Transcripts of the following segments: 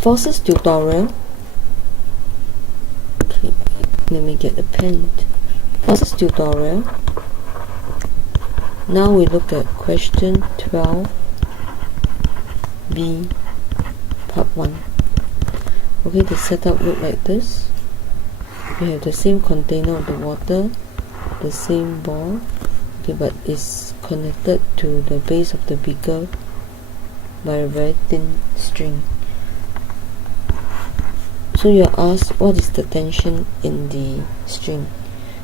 Forces tutorial. Okay, let me get a pen. Forces tutorial. Now we look at question 12B part 1. Okay, the setup look like this. We have the same container of the water, the same ball, okay, but it's connected to the base of the beaker by a very thin string. So you're asked what is the tension in the string.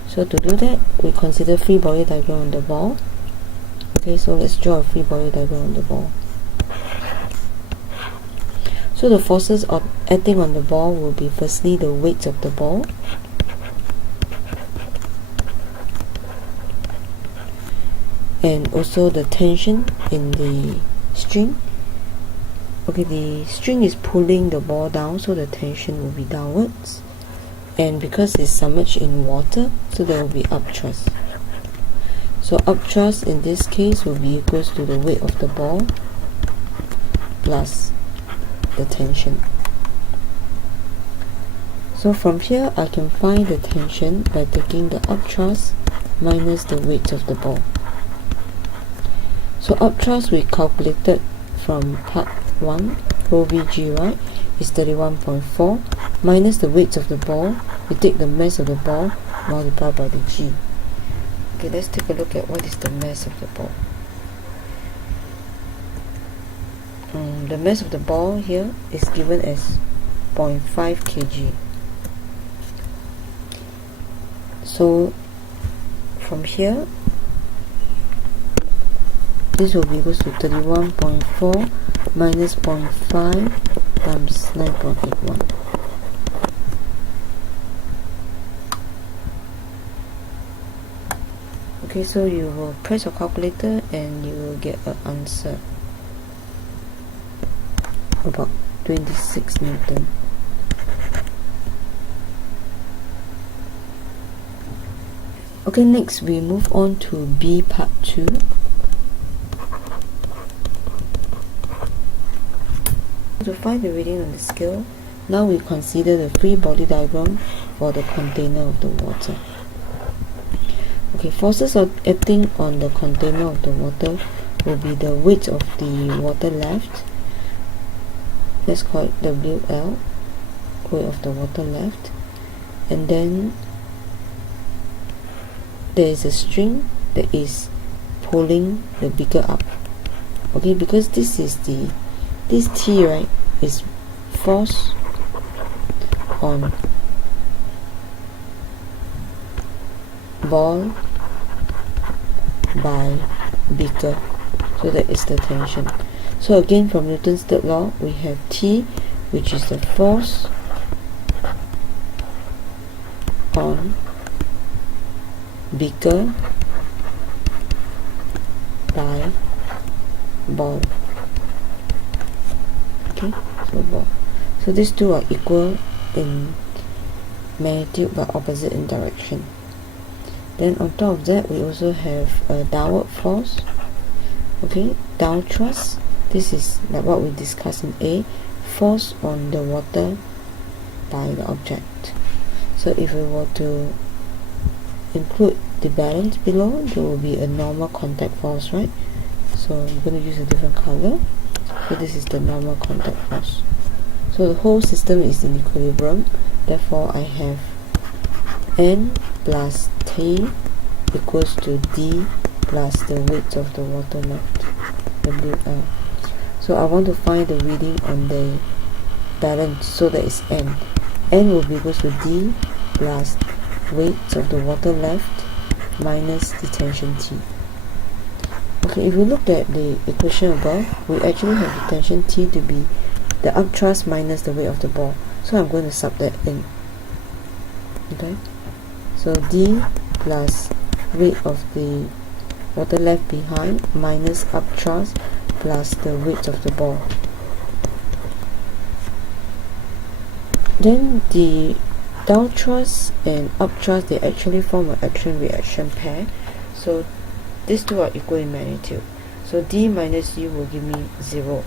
So to do that, we consider free body diagram on the ball. Okay, so let's draw a free body diagram on the ball. So the forces acting on the ball will be firstly the weight of the ball, and also the tension in the string. Okay, the string is pulling the ball down, so the tension will be downwards, and because it's submerged in water, so there will be upthrust. So upthrust in this case will be equals to the weight of the ball plus the tension. So from here I can find the tension by taking the upthrust minus the weight of the ball. So upthrust we calculated from part 1, rho Vg, right, is 31.4 minus the weight of the ball. We take the mass of the ball multiplied by the G. Okay, let's take a look at what is the mass of the ball. The mass of the ball here is given as 0.5 kg. So from here, this will be equals to 31.4 minus 0.5 times 9.81. Okay, so you will press your calculator and you will get an answer about 26 Newton. Okay, next we move on to B part 2. To find the reading on the scale, now we consider the free body diagram for the container of the water. Okay, forces acting on the container of the water will be the weight of the water left. Let's call it WL, weight of the water left, and then there is a string that is pulling the beaker up. Okay, because this T, right, is force on ball by beaker, so that is the tension. So again, from Newton's third law, we have T, which is the force on beaker by ball. Okay, so ball. So these two are equal in magnitude but opposite in direction. Then on top of that, we also have a downward force. Okay, down thrust. This is like what we discussed in A, force on the water by the object. So if we were to include the balance below, there will be a normal contact force, right? So I'm going to use a different color. So this is the normal contact force. So the whole system is in equilibrium. Therefore, I have N plus T equals to D plus the weight of the water left, WL. So I want to find the reading on the balance, so that is N. N will be equals to D plus weight of the water left minus the tension T. Okay, if we look at the equation above, we actually have the tension T to be the upthrust minus the weight of the ball. So I'm going to sub that in. Okay, so D plus weight of the water left behind minus upthrust plus the weight of the ball. Then the downthrust and upthrust, they actually form an action-reaction pair. So these two are equal in magnitude. So D minus U will give me 0.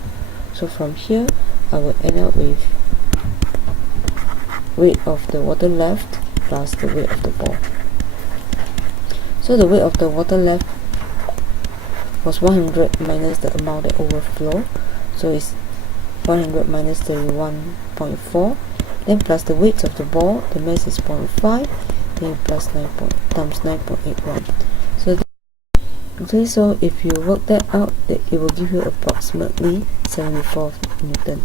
So from here, I will end up with weight of the water left plus the weight of the ball. So the weight of the water left was 100 minus the amount that overflow, so it's 100 minus 31.4, then plus the weight of the ball, the mass is 0.5, then plus 9 times 9.81. So if you work that out, it will give you approximately 74 Newton.